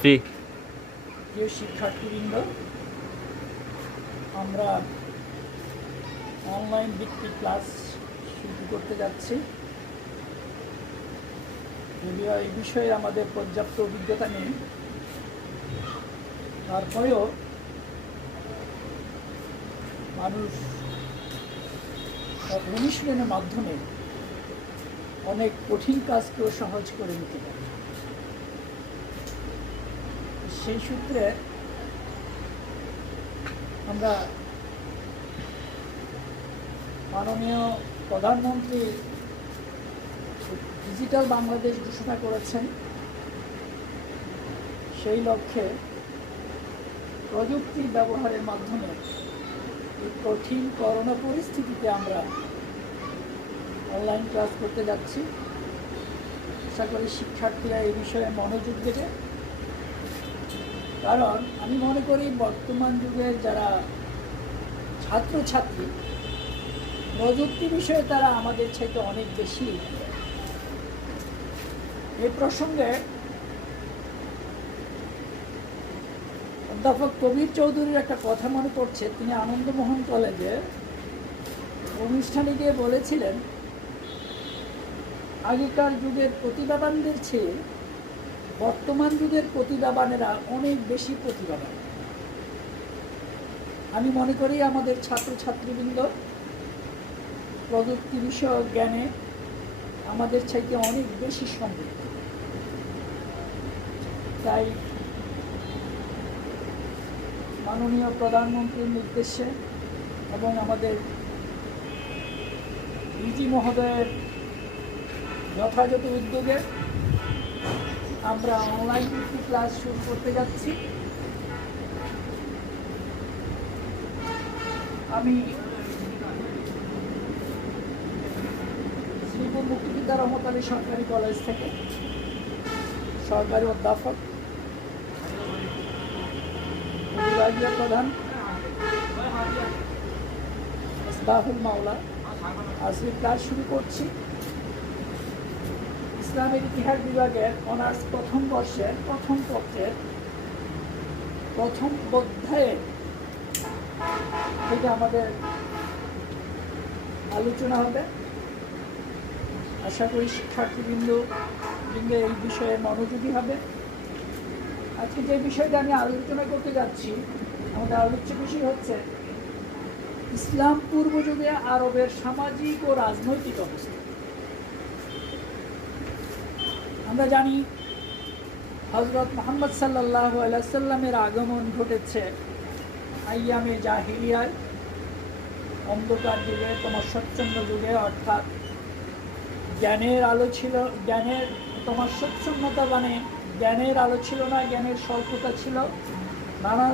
Free. প্রিয় শিক্ষার্থীবৃন্দ, আমরা অনলাইন ভিত্তিক ক্লাস শুরু করতে যাচ্ছি। যদিও এই বিষয়ে আমাদের পর্যাপ্ত অভিজ্ঞতা নেই, তারপরেও মানুষ অনুশীলনের মাধ্যমে অনেক কঠিন কাজকেও সহজ করে নিতে পারে। সেই সূত্রে আমরা মাননীয় প্রধানমন্ত্রী ডিজিটাল বাংলাদেশ ঘোষণা করেছেন। সেই লক্ষ্যে প্রযুক্তির ব্যবহারের মাধ্যমে এই কঠিন করোনা পরিস্থিতিতে আমরা অনলাইন ক্লাস করতে যাচ্ছি। আশা করি শিক্ষার্থীরা এই বিষয়ে মনোযোগ দেবে, কারণ আমি মনে করি বর্তমান যুগের যারা ছাত্রছাত্রী প্রযুক্তি বিষয়ে তারা আমাদের চাইতে অনেক বেশি। এই প্রসঙ্গে অধ্যাপক কবির চৌধুরীর একটা কথা মনে পড়ছে। তিনি আনন্দমোহন কলেজে অনুষ্ঠানে গিয়ে বলেছিলেন, আগেকার যুগের প্রতিভাবানদের চেয়ে বর্তমান যুগের প্রতিভাবানেরা অনেক বেশি প্রতিভাবান। আমি মনে করি আমাদের ছাত্রছাত্রীবৃন্দ প্রযুক্তি বিষয়ক জ্ঞানে আমাদের চাইতে অনেক বেশি সমৃদ্ধ। তাই মাননীয় প্রধানমন্ত্রীর নির্দেশে এবং আমাদের ডিজি মহোদয়ের যথাযথ উদ্যোগে আমরা অনলাইন ভিত্তিক ক্লাস শুরু করতে যাচ্ছি। আমি শ্রীপুর মুক্তিযোদ্ধা রহমত আলী সরকারি কলেজ থেকে সরকারি অধ্যাপক বিভাগীয় প্রধান ইসবাহুল মাওলা আজকে ক্লাস শুরু করছি। ইসলামের ইতিহাস বিভাগের অনার্স প্রথম বর্ষের প্রথম পত্রের প্রথম অধ্যায়ে থেকে আমাদের আলোচনা হবে। আশা করি শিক্ষার্থীবৃন্দ এই বিষয়ে মনোযোগী হবে। আজকে যে বিষয়টা আমি আলোচনা করতে যাচ্ছি, আমাদের আলোচ্য বিষয় হচ্ছে ইসলাম পূর্ব যুগে আরবের সামাজিক ও রাজনৈতিক অবস্থা। আমরা জানি হযরত মুহাম্মদ সাল্লাল্লাহু আলাইহি সাল্লামের আগমন ঘটেছে আইয়ামে জাহিলিয়ায়, অন্ধকার যুগে, তমস্বচ্ছন্ন যুগে, অর্থাৎ জ্ঞানের আলো ছিল, জ্ঞানের তমস্বচ্ছন্নতা মানে জ্ঞানের আলো ছিল না, জ্ঞানের স্বল্পতা ছিল, নানা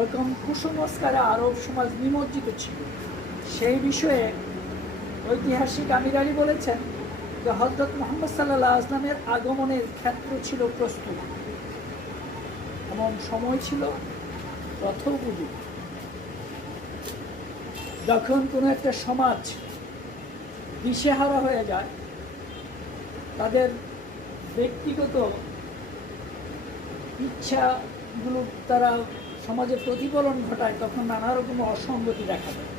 রকম কুসংস্কারে আরব সমাজ নিমজ্জিত ছিল। সেই বিষয়ে ঐতিহাসিক আমির আলী বলেছেন যে হযরত মুহাম্মদ সাল্লাল্লাহু আলাইহি ওয়াসাল্লামের আগমনের ক্ষেত্র ছিল প্রস্তুত, এমন সময় ছিল রথোপযোগী। যখন কোনো একটা সমাজ দিশেহারা হয়ে যায়, তাদের ব্যক্তিগত ইচ্ছাগুলো তারা সমাজে প্রতিফলন ঘটায়, তখন নানা রকম অসঙ্গতি দেখা দেয়।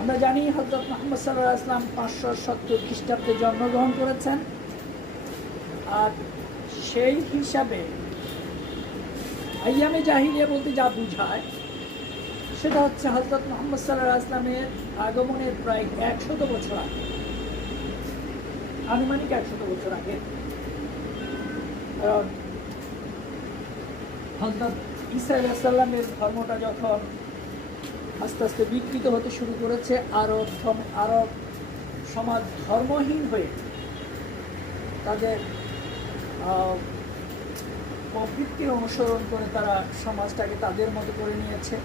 আমরা জানি হযরত মুহাম্মদ সাল্লাল্লাহু আলাইহি ওয়াসাল্লাম 570 খ্রিস্টাব্দে জন্মগ্রহণ করেছেন। আর সেই হিসাবে আইয়ামে জাহিলিয়া বলতে যা বোঝায় সেটা হচ্ছে হযরত মুহাম্মদ সাল্লাল্লাহু আলাইহি ওয়াসাল্লামের আগমনের প্রায় 100 বছর আগে, আনুমানিক 100 বছর আগে। কারণ হযরত ঈসা আলাইহিস সালামের ধর্মটা যখন আস্তে আস্তে বিকৃত হতে শুরু করেছে, আরব সমাজ ধর্মহীন হয়ে তাদের প্রবৃত্তির অনুসরণ করে তারা সমাজটাকে তাদের মতো করে নিয়েছে।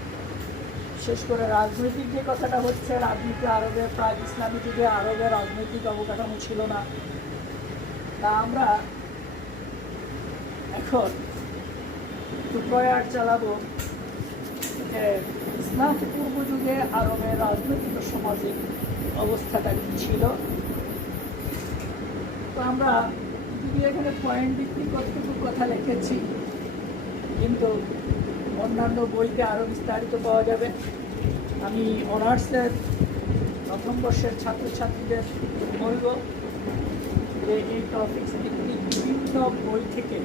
বিশেষ করে রাজনৈতিক যে কথাটা হচ্ছে, রাজনীতি আরবের প্রাক ইসলামী যুগে আরবের রাজনৈতিক অবকাঠামো ছিল না। তা আমরা এখন একটু প্রয়াস চালাবো যে ইসলাম পূর্ব যুগে আরবের রাজনৈতিক ও সামাজিক অবস্থাটা কি ছিল। তো আমরা যদি এখানে পয়েন্ট ভিত্তিক কতটুকু কথা লিখেছি, কিন্তু অন্যান্য বইতে আরও বিস্তারিত পাওয়া যাবে। আমি অনার্সের প্রথম বর্ষের ছাত্রছাত্রীদের বলব যে এই টপিক্স ভিত্তিক বিভিন্ন বই থেকে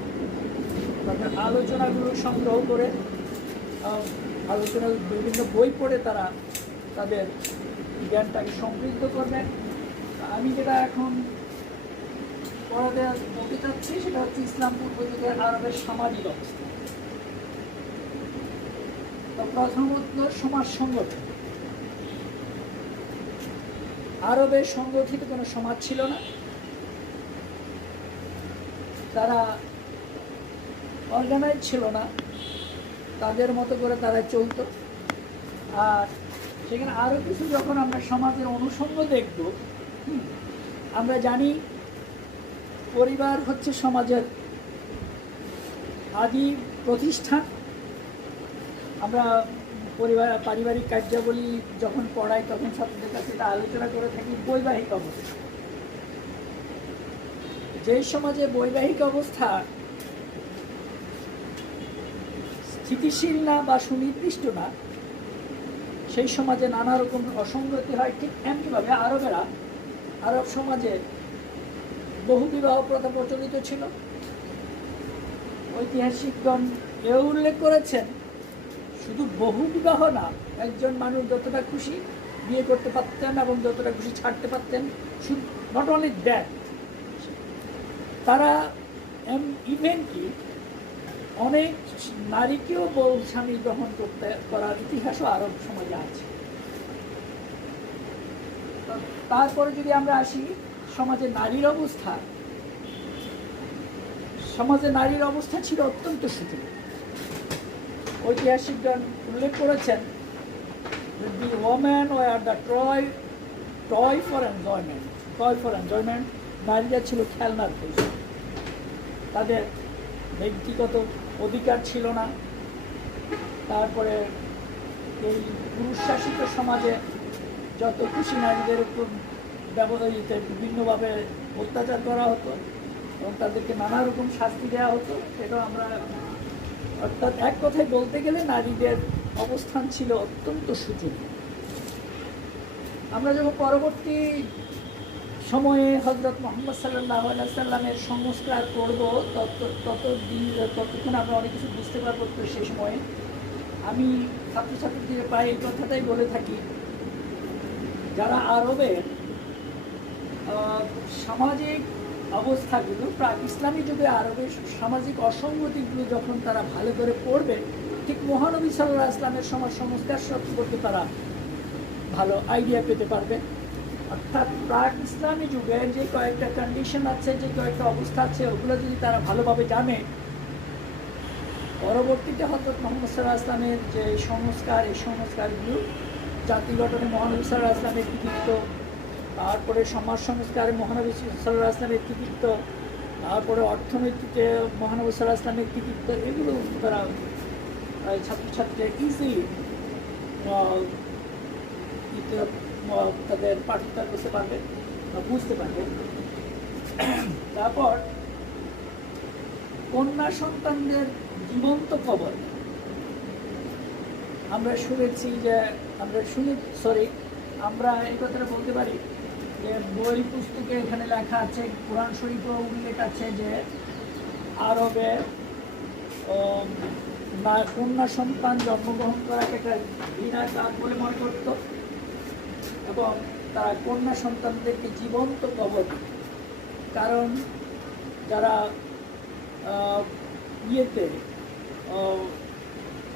তাদের আলোচনাগুলো সংগ্রহ করে বিভিন্ন বই পড়ে তারা তাদের জ্ঞানটাকে সমৃদ্ধ করবেন। আমি যেটা এখন পড়াতে বলতে চাচ্ছি সেটা হচ্ছে ইসলাম পূর্ব যুগের আরবের সামাজিক অবস্থা। তো প্রথমত সমাজ সংগঠন। আরবের সংগঠিত কোনো সমাজ ছিল না, তারা অর্গানাইজ ছিল না, তাদের মতো করে তারা চলত। আর সেখানে আরও কিছু যখন আমরা সমাজের অনুষঙ্গ দেখব, আমরা জানি পরিবার হচ্ছে সমাজের আদি প্রতিষ্ঠান। আমরা পারিবারিক কার্যাবলী যখন পড়াই তখন ছাত্রদের কাছে এটা আলোচনা করে থাকি বৈবাহিক অবস্থা। যে সমাজে বৈবাহিক অবস্থা স্থিতিশীল না বা সুনির্দিষ্ট না, সেই সমাজে নানা রকম অসঙ্গতি হয়। ঠিক এমনিভাবে আরব সমাজে বহুবিবাহ প্রথা প্রচলিত ছিল। ঐতিহাসিকগণ এও উল্লেখ করেছেন শুধু বহু বিবাহ না, একজন মানুষ যতটা খুশি বিয়ে করতে পারতেন এবং যতটা খুশি ছাড়তে পারতেন। নট অনলি দ্যাট, তারা ইভেন্টলি অনেক নারীকেও বউ স্বামী গ্রহণ করার ইতিহাসও আরব সমাজে আছে। তারপরে যদি আমরা আসি সমাজে নারীর অবস্থা, ছিল অত্যন্ত সুযোগ। ঐতিহাসিকগণ উল্লেখ করেছেন the women were the toy for enjoyment. নারীরা ছিল খেলনার বস্তু, তাদের ব্যক্তিগত অধিকার ছিল না। তারপরে এই পুরুষ শাসিত সমাজে যত খুশি নারীদের উপর বিভিন্নভাবে অত্যাচার করা হতো এবং তাদেরকে নানা রকম শাস্তি দেওয়া হতো। সেটা আমরা, অর্থাৎ এক কথায় বলতে গেলে নারীদের অবস্থান ছিল অত্যন্ত সুযোগ্য। আমরা যখন পরবর্তী সময়ে হযরত মুহাম্মদ সাল্লাল্লাহু আলাইহি সাল্লামের সংস্কার করব, ততক্ষণ আমরা অনেক কিছু বুঝতে পারবো। তো সেই সময়ে আমি ছাত্রছাত্রীদের প্রায় এই কথাটাই বলে থাকি, যারা আরবের সামাজিক অবস্থাগুলো, প্রাক ইসলামী যুগে আরবের সামাজিক অসঙ্গতিগুলো যখন তারা ভালো করে পড়বে, ঠিক মহানবী সাল্লাল্লাহু আলাইহি সাল্লামের সমাজ সংস্কার সম্পর্কে তারা ভালো আইডিয়া পেতে পারবে। অর্থাৎ প্রাক ইসলামী যুগের যে কয়েকটা কন্ডিশন আছে, যে কয়েকটা অবস্থা আছে, ওগুলো যদি তারা ভালোভাবে জানে, পরবর্তীতে হযরত মুহাম্মদ সাল্লাল্লাহু আলাইহি সাল্লামের যে সংস্কার, এই সংস্কারগুলো জাতি গঠনে মহানবী সাল্লাল্লাহু আলাইহি সাল্লামের কৃতিত্ব, তারপরে সমাজ সংস্কারে মহানবী সাল্লাল্লাহু আলাইহি সাল্লামের কৃতিত্ব, তারপরে অর্থনীতিতে মহানবী সাল্লাল্লাহু আলাইহি সাল্লামের কৃতিত্ব, এগুলো তারা ছাত্রছাত্রীরা ইজিলি তাদের পাঠ্যটা করতে পারবে বা বুঝতে পারবে। তারপর কন্যা সন্তানদের জীবন্ত কবর আমরা শুনেছি যে আমরা এই কথাটা বলতে পারি যে বই পুস্তকে এখানে লেখা আছে, কোরআন শরীফেও উল্লেখ আছে যে আরবে কন্যা সন্তান জন্মগ্রহণ করাকে একটা ঘৃণার কাজ বলে মনে করত এবং তারা কন্যা সন্তানদেরকে জীবন্ত কবর দিত। কারণ যারা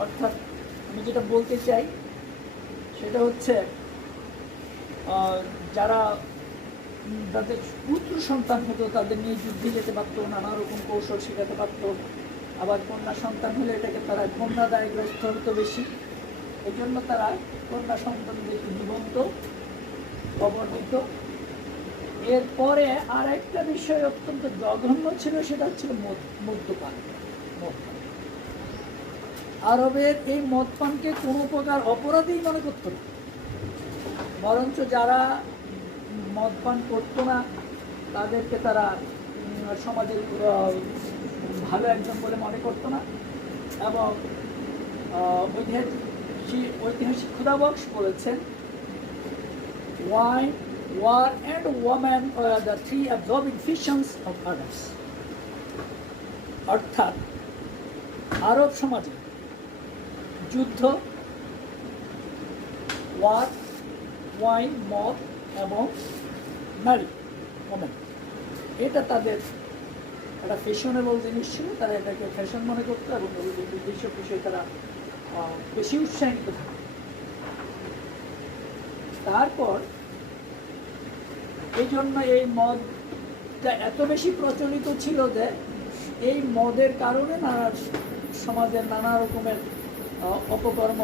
অর্থাৎ আমি যেটা বলতে চাই সেটা হচ্ছে যারা যাদের পুত্র সন্তান হতো তাদের নিয়ে যুদ্ধে যেতে পারতো, নানা রকম কৌশল শেখাতে পারতো। আবার কন্যা সন্তান হলে এটাকে তারা কন্যাদায়গ্রস্ত হতো বেশি, এই জন্য তারা কন্যা সন্তানদেরকে জীবন্ত কবর দিত। এরপরে আর একটা বিষয় অত্যন্ত জঘন্য ছিল, সেটা হচ্ছিল মদ্যপান। আরবের এই মদপানকে কোনো প্রকার অপরাধই মনে করত না, বরঞ্চ যারা মদপান করতো না তাদেরকে তারা সমাজের ভালো একজন বলে মনে করতো না। এবং ঐতিহাসিক খুদাবক্স বলেছেন, wine, war and woman are the three absorbing visions of others. অর্থাৎ আরব সমাজে যুদ্ধ, ওয়ার, ওয়াইন, মদ এবং নারী, ওমেন, এটা তাদের একটা ফ্যাশনেবল জিনিস ছিল। তারা এটাকে ফ্যাশন মনে করতো এবং এইসব বিষয়ে তারা বেশি উৎসাহিত থাকে। তারপর এই জন্য এই মদটা এত বেশি প্রচলিত ছিল যে এই মদের কারণে সমাজের নানা রকমের অপকর্ম,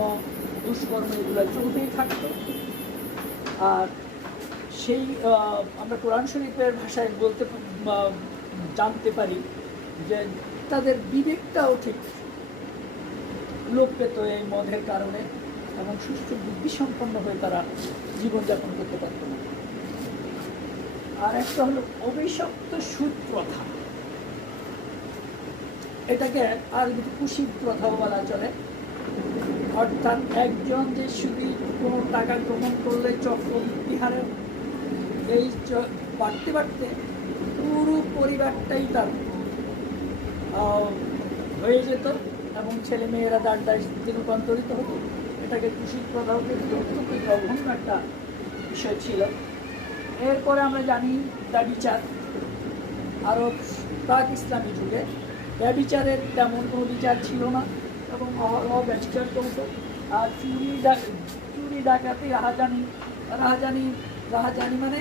দুষ্কর্ম এগুলো চলতেই থাকতো। আর সেই আমরা কোরআন শরীফের ভাষায় জানতে পারি যে তাদের বিবেকটাও ঠিক লোপ পেত এই মদের কারণে, এবং সুস্থ বুদ্ধিসম্পন্ন হয়ে তারা জীবনযাপন করতে পারত না। আর একটা হলো অভিশপ্ত সুদ প্রথা, এটাকে আর কুশীত প্রথাও বলা চলে। অর্থাৎ একজন যে শুধু কোনো টাকা গ্রহণ করলে চক্রবৃদ্ধি হারে এই বাড়তে বাড়তে পুরো পরিবারটাই তার হয়ে যেত এবং ছেলে মেয়েরা দাঁড়ায় রূপান্তরিত হতো। এটাকে কুশীত প্রথা অত্যন্ত জঘন্য একটা বিষয় ছিল। এরপরে আমরা জানি ব্যভিচার। আরব প্রাক ইসলামী যুগে ব্যভিচারের তেমন কোনো বিচার ছিল না এবং ব্যভিচার চলত। আর চুরি ডাকাতি, রাহাজানি মানে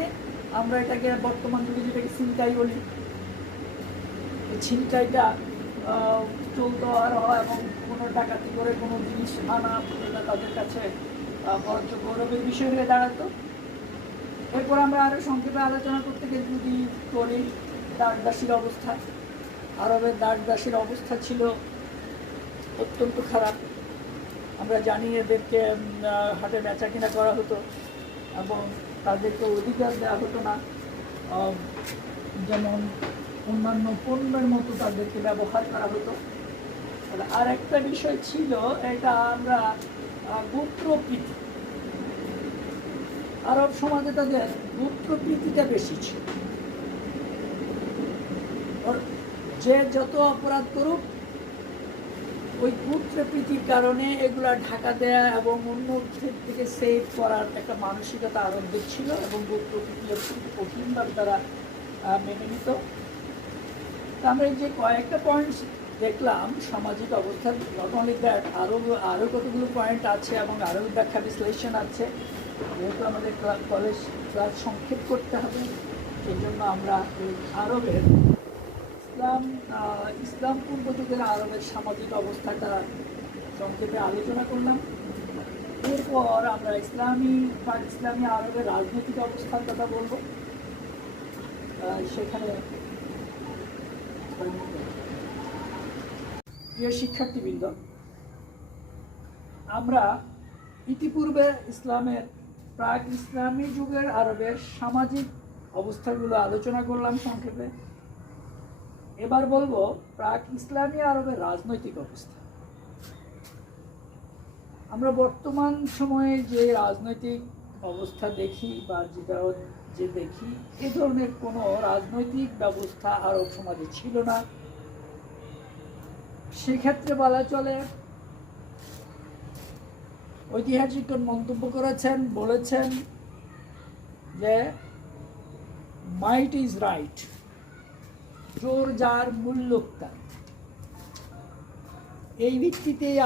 আমরা এটাকে বর্তমান যুগে যেটাকে ছিনতাই বলি, ছিনতাইটা চলতো আর এবং কোনো ডাকাতি করে কোনো জিনিস আনা তাদের কাছে বড় গৌরবের বিষয় হয়ে দাঁড়াতো। এরপর আমরা আরও সংক্ষেপে আলোচনা করতে গিয়ে যদি করি দাসদাসীর অবস্থা। আরবের দাসদাসীর অবস্থা ছিল অত্যন্ত খারাপ। আমরা জানি এদেরকে হাটে বেচা কিনা করা হতো এবং তাদেরকে অধিকার দেওয়া হতো না, যেমন অন্যান্য পণ্যের মতো তাদেরকে ব্যবহার করা হতো। আর একটা বিষয় ছিল, এটা আমরা গোত্রপ্রীতি। আরব সমাজে তাদের গোত্রপ্রীতিটা বেশি ছিল। যে যত অপরাধ করুক ওই গোত্রপ্রীতির কারণে এগুলা ঢাকা দেয়া এবং অন্য থেকে সেভ করার একটা মানসিকতা আরবদের ছিল এবং গোত্রপ্রীতি অত্যন্ত কঠিনভাবে তারা মেনে নিত। আমরা এই যে কয়েকটা পয়েন্টস দেখলাম সামাজিক অবস্থা, নট অনলি দ্যাট, আরও কতগুলো পয়েন্ট আছে এবং আরও ব্যাখ্যা বিশ্লেষণ আছে। যেহেতু আমাদের কলেজ ক্লাস সংক্ষেপ করতে হবে, সেই জন্য আমরা এই আরবের ইসলাম পূর্ব যুগের আরবের সামাজিক অবস্থাটা সংক্ষেপে আলোচনা করলাম। এরপর আমরা ইসলামী আরবের রাজনৈতিক অবস্থার কথা বলবো। সেখানে প্রিয় শিক্ষার্থীবৃন্দ, আমরা ইতিপূর্বে প্রাক ইসলামী যুগের আরবের সামাজিক অবস্থাগুলো আলোচনা করলাম সংক্ষেপে। এবার বলবো প্রাক ইসলামী আরবের রাজনৈতিক অবস্থা। আমরা বর্তমান সময়ে যে রাজনৈতিক অবস্থা দেখি বা যে দেখি, এ ধরনের কোনো রাজনৈতিক ব্যবস্থা আরব সমাজে ছিল না। সেক্ষেত্রে বলা চলে, ঐতিহাসিকগণ মন্তব্য বলেছেন যে মাইট ইজ রাইট, জোর যার মূল্য তার। এই ভিত্তিতেই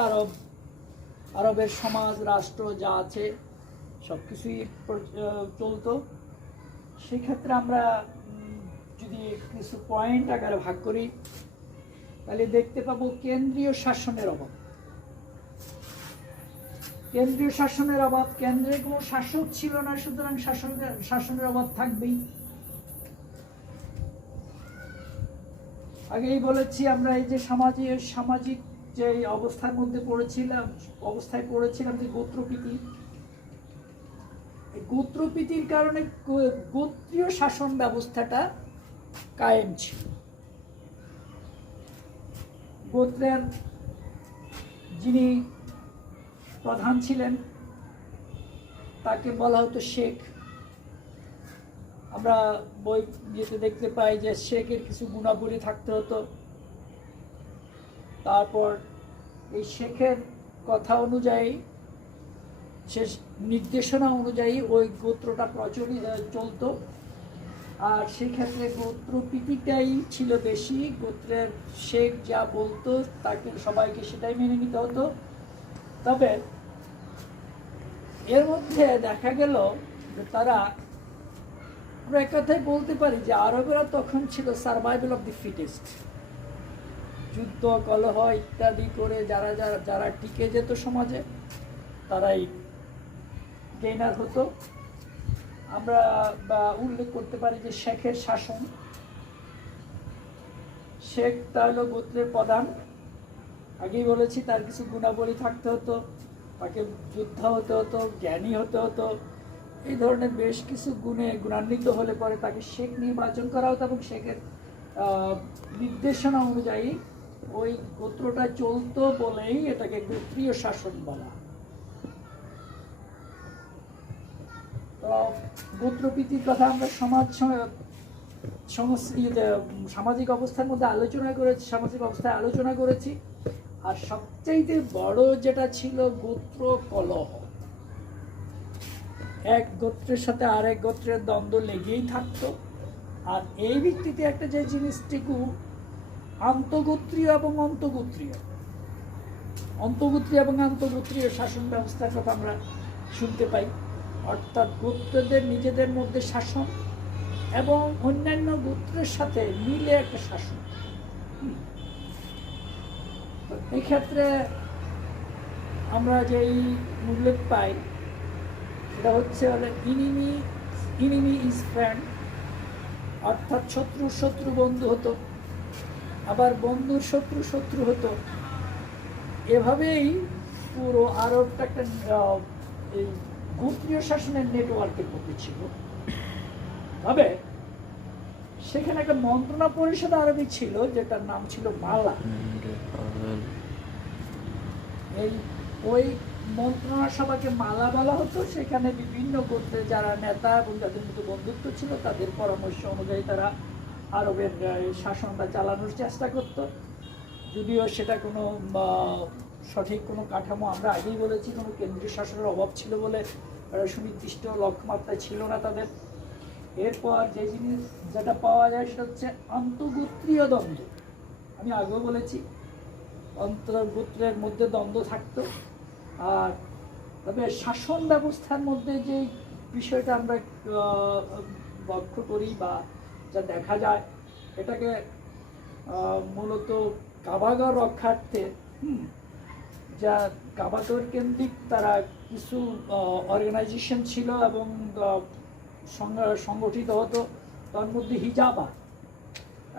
আরবের সমাজ রাষ্ট্র যা আছে সব কিছুই চলতো। সেক্ষেত্রে আমরা যদি কিছু পয়েন্ট আকারে ভাগ করি তাহলে দেখতে পাবো কেন্দ্রীয় শাসনের অভাব। কেন্দ্রে কোনো শাসক ছিল না, সুতরাং শাসনের অভাব থাকবেই। আগেই বলেছি আমরা এই যে সামাজিক যে অবস্থায় পড়েছিলাম যে গোত্রপ্রীতির কারণে গোত্রীয় শাসন ব্যবস্থাটা কায়েম ছিল। গোত্রের যিনি প্রধান ছিলেন তাকে বলা হতো শেখ। আমরা বই যেতে দেখতে পাই যে শেখের কিছু গুণাবলী থাকতে হতো। তারপর এই শেখের কথা অনুযায়ী, সে নির্দেশনা অনুযায়ী ওই গোত্রটা চলতো। আর সেক্ষেত্রে গোত্রপ্রীতিটাই ছিল বেশি। গোত্রের শেখ যা বলতো তাকে সবাইকে সেটাই মেনে নিতে হতো। তবে এর মধ্যে দেখা গেল যে তারা, আমরা এক কথায় বলতে পারি যে আরবেরা তখন ছিল সার্ভাইভাল অফ দি ফিটেস্ট। যুদ্ধ কলহ ইত্যাদি করে যারা যারা যারা টিকে যেত সমাজে তারাই গেইনার হতো। আমরা উল্লেখ করতে পারি যে শেখের শাসন। শেখ তা হলো গোত্রের প্রধান। আগেই বলেছি তার কিছু গুণাবলী থাকতে হতো, তাকে যোদ্ধা হতে হতো, জ্ঞানী হতে হতো। এই ধরনের বেশ কিছু গুণান্বিত হলে পরে তাকে শেখ নির্বাচন করা হতো এবং শেখের নির্দেশনা অনুযায়ী ওই গোত্রটা চলতো বলেই এটাকে গোত্রীয় শাসন বলা। তো গোত্রপ্রীতির কথা আমরা সামাজিক অবস্থার মধ্যে সামাজিক অবস্থায় আলোচনা করেছি। আর সবচাইতে বড় যেটা ছিল গোত্র কলহ। এক গোত্রের সাথে আরেক গোত্রের দ্বন্দ্ব লেগেই থাকতো। আর এই ভিত্তিতে একটা যে জিনিসটুকু আন্তগোত্রীয় এবং আন্তগোত্রীয় শাসন ব্যবস্থার কথা আমরা শুনতে পাই। অর্থাৎ গোত্রদের নিজেদের মধ্যে শাসন এবং অন্যান্য গোত্রের সাথে মিলে একটা শাসন। তো এই ক্ষেত্রে আমরা যেই উল্লেখ পাই সেটা হচ্ছে ইনিমি ইজ ফ্রেন্ড, অর্থাৎ শত্রু বন্ধু হতো, আবার বন্ধুর শত্রু হতো। এভাবেই পুরো আরবটা একটা এই গোত্রীয় শাসনের নেটওয়ার্কের মধ্যে ছিল। তবে সেখানে একটা মন্ত্রণা পরিষদ আরবি ছিল যেটার নাম ছিল মালা। ওই মন্ত্রণা সভাকে মালা বলা হতো। সেখানে বিভিন্ন গোত্রের যারা নেতা এবং যাদের মধ্যে বন্ধুত্ব ছিল তাদের পরামর্শ অনুযায়ী তারা আরবের শাসনটা চালানোর চেষ্টা করত। যদিও সেটা কোনো সঠিক কোনো কাঠামো, আমরা আগেই বলেছি, কোনো কেন্দ্রীয় শাসনের অভাব ছিল বলে সুনির্দিষ্ট লক্ষ্যমাত্রা ছিল না তাদের। এরপর যে জিনিস যেটা পাওয়া যায় সেটা হচ্ছে আন্তগোত্রীয় দ্বন্দ্ব। আমি আগেও বলেছি অন্তর্গোত্রের মধ্যে দ্বন্দ্ব থাকতো। আর তবে শাসন ব্যবস্থার মধ্যে যে বিষয়টা আমরা লক্ষ্য করি বা যা দেখা যায়, এটাকে মূলত কাবাগর রক্ষার্থে যা কাবাগর কেন্দ্রিক তারা কিছু অর্গানাইজেশন ছিল এবং সংগঠিত হতো। তার মধ্যে হিজাবা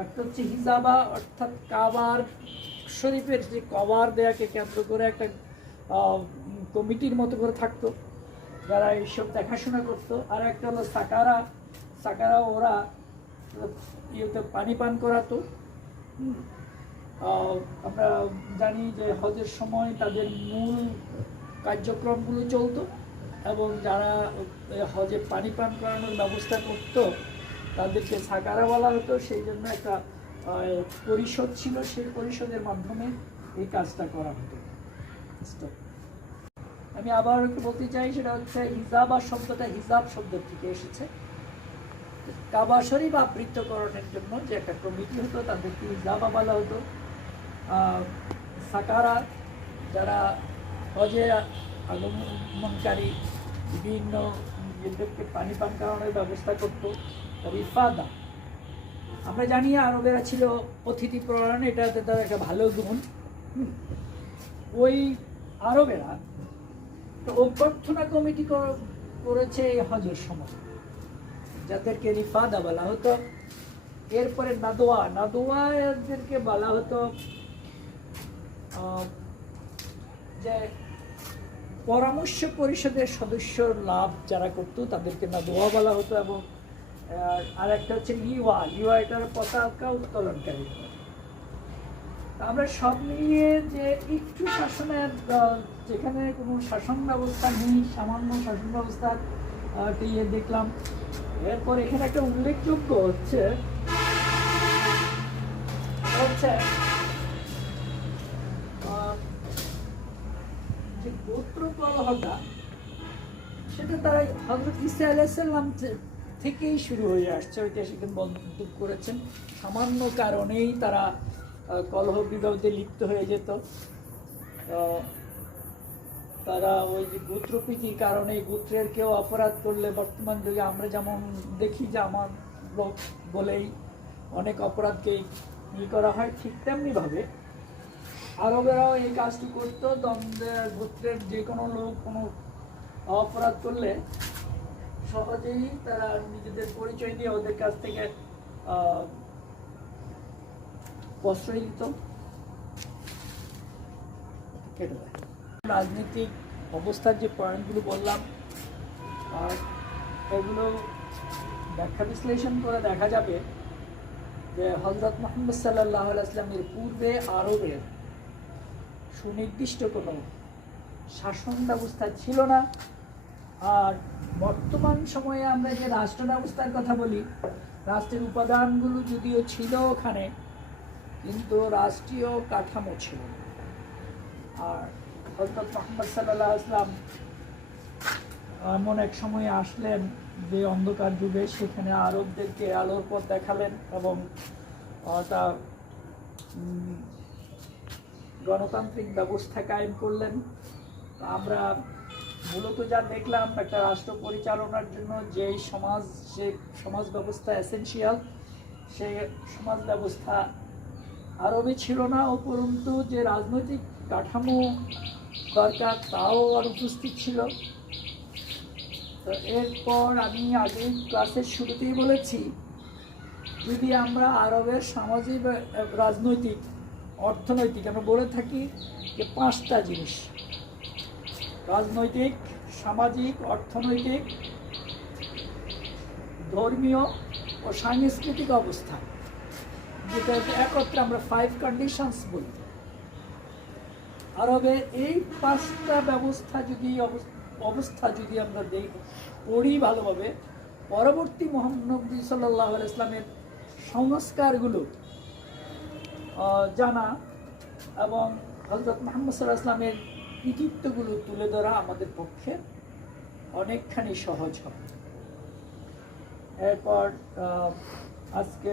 একটা হচ্ছে হিজাবা, অর্থাৎ কাবার শরীফের যে কভার দেয়াকে কেন্দ্র করে একটা কমিটির মতো করে থাকতো যারা এইসব দেখাশোনা করতো। আর একটা হলো সাকারা, ওরা ইয়েতে পানি পান করাতো। আমরা জানি যে হজের সময় তাদের মূল কার্যক্রমগুলো চলতো এবং যারা হজে পানি পান করানোর ব্যবস্থা করতো তাদেরকে সাকারা বলা হতো। সেই জন্য একটা পরিষদ ছিল, সেই পরিষদের মাধ্যমে এই কাজটা করা হতো। আমি আবার একটু বলতে চাই, সেটা হচ্ছে হিজাবা শব্দটা হিজাব শব্দের থেকে এসেছে। কাবা শরীফ আবৃত্তকরণের জন্য যে একটা কমিটি হতো তাদেরকে হিজাবা বলা হতো। সাকারা যারা হজে আগমনকারী বিভিন্ন নিজেদেরকে পানি পান করানোর ব্যবস্থা করতো। ইফাদা, আমরা জানি আরবেরা ছিল অতিথি পরায়ণ, এটাতে তার একটা ভালো গুণ। ওই আরবেরা তো অভ্যর্থনা কমিটি করেছে এই হজের সময়, যাদেরকে রিফাদা বলা হতো। এরপরে নাদোয়াদেরকে বলা হতো যে পরামর্শ পরিষদের সদস্য লাভ যারা করতো তাদেরকে নাদোয়া বলা হতো। এবং আর একটা হচ্ছে লিওয়া, এটার পতাকা উত্তোলনকারী। আমরা সব মিলিয়ে যে একটু শাসনের যেখানে কোনো শাসন ব্যবস্থা নেই, সামান্য শাসন ব্যবস্থা দেখলাম। এরপর এখানে একটা উল্লেখযোগ্য হচ্ছে যে গোত্র কলহটা, সেটা তারা হযরত ঈসা আলাইহিস সালাম থেকেই শুরু হয়ে আসছে। ঐতিহাসিকগণ মন্তব্য করেছেন সামান্য কারণেই তারা কলহ বিবাদে লিপ্ত হয়ে যেত। তারা ওই যে গোত্রপ্রীতির কারণে গোত্রের কেউ অপরাধ করলে, বর্তমান যুগে আমরা যেমন দেখি যে আমার লোক বলেই অনেক অপরাধকেই করা হয়, ঠিক তেমনিভাবে আরবেরাও এই কাজটি করতো। দ্বন্দ্বের গোত্রের যে কোনো লোক কোনো অপরাধ করলে সহজেই তারা নিজেদের পরিচয় দিয়ে ওদের কাছ থেকে প্রশ্রয় দিত। রাজনৈতিক অবস্থার যে পয়েন্টগুলো বললাম, আর এগুলো ব্যাখ্যা বিশ্লেষণ করে দেখা যাবে যে হযরত মুহাম্মদ সাল্লাল্লাহু আলাইহি ওয়াসাল্লামের পূর্বে আরবের সুনির্দিষ্ট কোনো শাসন ব্যবস্থা ছিল না। আর বর্তমান সময়ে আমরা যে রাষ্ট্র ব্যবস্থার কথা বলি, রাষ্ট্রের উপাদানগুলো যদিও ছিল ওখানে, কিন্তু রাষ্ট্রীয় কাঠামো ছিল না। আর হযরত মুহাম্মদ সাল্লাল্লাহু আলাইহি ওয়াসাল্লাম এমন এক সময়ে আসলেন যে অন্ধকার যুগে, সেখানে আরবদেরকে আলোর পথ দেখালেন এবং তা গণতান্ত্রিক ব্যবস্থা কায়েম করলেন। আমরা মূলত যা দেখলাম, একটা রাষ্ট্র পরিচালনার জন্য যে সমাজ ব্যবস্থা এসেনশিয়াল, সেই সমাজ ব্যবস্থা আরবে ছিল না। উপরন্তু যে রাজনৈতিক কাঠামো দরকার তাও অনুপস্থিত ছিল। তো এরপর আমি আগেই ক্লাসের শুরুতেই বলেছি, যদি আমরা আরবের সামাজিক, রাজনৈতিক, অর্থনৈতিক, আমরা বলে থাকি যে 5টা জিনিস: রাজনৈতিক, সামাজিক, অর্থনৈতিক, ধর্মীয় ও সাংস্কৃতিক অবস্থা, যেটা একত্রে আমরা 5 কন্ডিশনস বলি। আরবের এই 5টা অবস্থা যদি আমরা পড়ি ভালোভাবে, পরবর্তী নবী সাল্লাল্লাহু আলাইহি ওয়াসাল্লামের সংস্কারগুলো জানা এবং হযরত মুহাম্মদ সাল্লাল্লাহু আলাইহি ওয়াসাল্লামের কৃতিত্বগুলো তুলে ধরা আমাদের পক্ষে অনেকখানি সহজ হবে। এরপর আজকে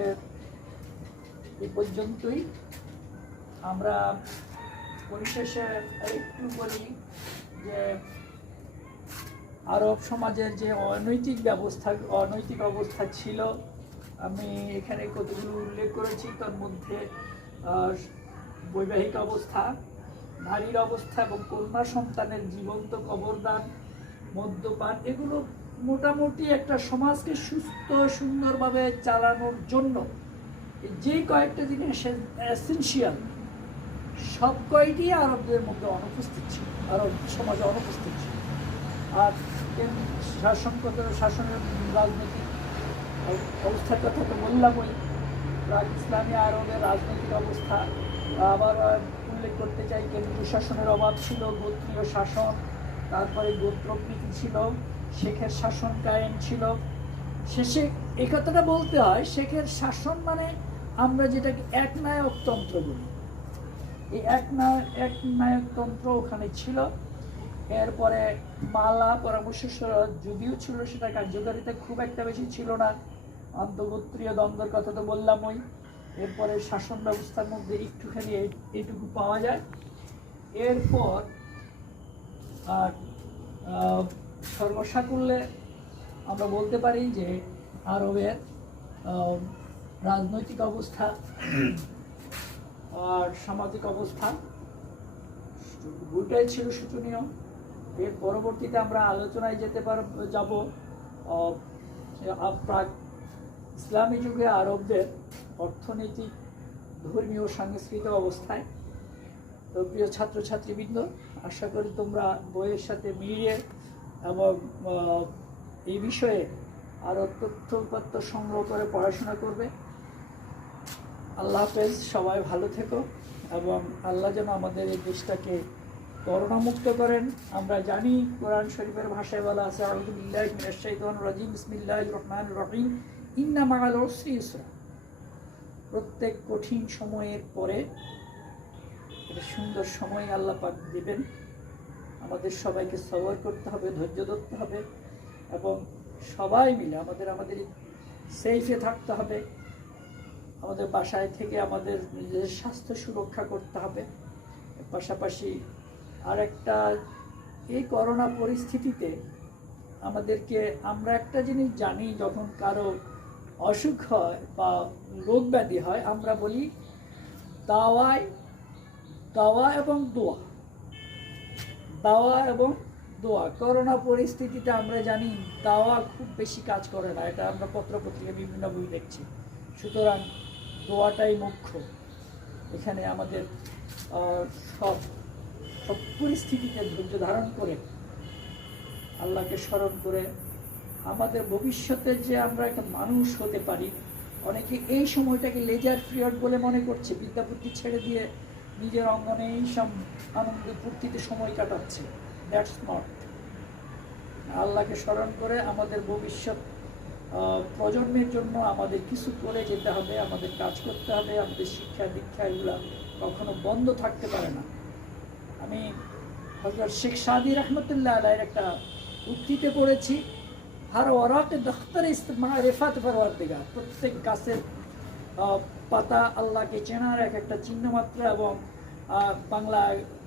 এই পর্যন্তই। আমরা পরিশেষে একটু বলি যে আরব সমাজের যে অনৈতিক অবস্থা ছিল, আমি এখানে কতগুলো উল্লেখ করেছি। তার মধ্যে বৈবাহিক অবস্থা, নারীর অবস্থা এবং কন্যা সন্তানের জীবন্ত কবরদান, মদ্যপান, এগুলো মোটামুটি একটা সমাজকে সুস্থ সুন্দরভাবে চালানোর জন্য যে কয়েকটা জিনিস এসেনশিয়াল, সব কয়টি আরবদের মধ্যে অনুপস্থিত ছিল, আরব সমাজে অনুপস্থিত ছিল। আর শাসনের রাজনৈতিক অবস্থার কথা তো বললামই। প্রাক ইসলামী আরবের রাজনৈতিক অবস্থা আবার উল্লেখ করতে চাই। কেন্দ্রীয় শাসনের অভাব ছিল, গোত্রীয় শাসন, তারপরে গোত্রপ্রীতি ছিল, শেখের শাসন কায়েম ছিল। শেষে এই কথাটা বলতে হয়, শেখের শাসন মানে আমরা যেটাকে একনায়কতন্ত্র বলি, এই একনায়কতন্ত্র ওখানে ছিল। এরপরে মালা পরামর্শ যদিও ছিল, সেটা কার্যকারিতা খুব একটা বেশি ছিল না। আন্তঃগোত্রীয় দ্বন্দ্বের কথা তো বললামই। এরপরে শাসন ব্যবস্থার মধ্যে একটুখানি এইটুকু পাওয়া যায়। এরপর আর সর্বসাকুল্যে আমরা বলতে পারি যে আরবের রাজনৈতিক অবস্থা আর সামাজিক অবস্থা দুটাই ছিল শোচনীয়। এর পরবর্তীতে আমরা আলোচনায় যাব প্রাক ইসলামী যুগে আরবদের অর্থনৈতিক, ধর্মীয়, সাংস্কৃতিক অবস্থায়। তো প্রিয় ছাত্রছাত্রীবৃন্দ, আশা করি তোমরা বইয়ের সাথে মিলিয়ে এবং এই বিষয়ে আরও তথ্য উপাত্ত সংগ্রহ করে পড়াশোনা করবে। আল্লাহ হাফেজ, সবাই ভালো থেকো এবং আল্লাহ যেন আমাদের এই দেশটাকে করোনামুক্ত করেন। আমরা জানি কোরআন শরীফের ভাষায় বলা আছে, আউযু বিল্লাহি মিনাশ শাইতানির রাজিম, বিসমিল্লাহির রহমানির রহিম, ইন্না মাআল উসরি ইউসরা। প্রত্যেক কঠিন সময়ের পরে একটা সুন্দর সময় আল্লাহ পাক দিবেন। আমাদের সবাইকে সবর করতে হবে, ধৈর্য ধরতে হবে এবং সবাই মিলে আমাদের সেফে থাকতে হবে। আমাদের বাসায় থেকে আমাদের নিজের স্বাস্থ্য সুরক্ষা করতে হবে। পাশাপাশি আরেকটা, এই করোনা পরিস্থিতিতে আমাদেরকে, আমরা একটা জিনিস জানি, যখন কারো অসুখ হয় বা রোগ ব্যাধি হয় আমরা বলি দাওয়া এবং দোয়া, দাওয়া এবং দোয়া। করোনা পরিস্থিতিতে আমরা জানি দাওয়া খুব বেশি কাজ করে না, এটা আমরা পত্রপত্রিকা বিভিন্ন বই দেখছি। সুতরাং দোয়াটাই মুখ্য। এখানে আমাদের সব পরিস্থিতিতে ধৈর্য ধারণ করে আল্লাহকে স্মরণ করে আমাদের ভবিষ্যতে যে আমরা একটা মানুষ হতে পারি। অনেকে এই সময়টাকে লেজার পিরিয়ড বলে মনে করছে, বিদ্যাবুদ্ধি ছেড়ে দিয়ে নিজের অঙ্গনে এই সব আনন্দ ফুর্তিতে সময় কাটাচ্ছে। That's not. আল্লাহকে স্মরণ করে আমাদের ভবিষ্যৎ প্রজন্মের জন্য আমাদের কিছু করে যেতে হবে, আমাদের কাজ করতে হবে। আমাদের শিক্ষা দীক্ষা এগুলো কখনো বন্ধ থাকতে পারে না। আমি হযরত শেখ সাদি রহমতুল্লাহ আলাইহির একটা উক্তিতে পড়েছি, হার ওয়ারাকে দখতর মারিফাত পরওয়ারদিগার। প্রত্যেক গাছের পাতা আল্লাহকে চেনার এক একটা চিহ্নমাত্র। এবং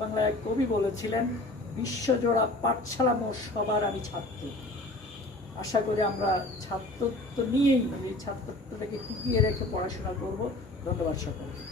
বাংলায় কবি বলেছিলেন, বিশ্বজোড়া পাঠশালা মোর সবার আমি ছাত্র। আশা করি আমরা ছাত্রত্ব নিয়েই এই ছাত্রত্বটাকে টিকিয়ে রেখে পড়াশোনা করব। ধন্যবাদ সকলকে।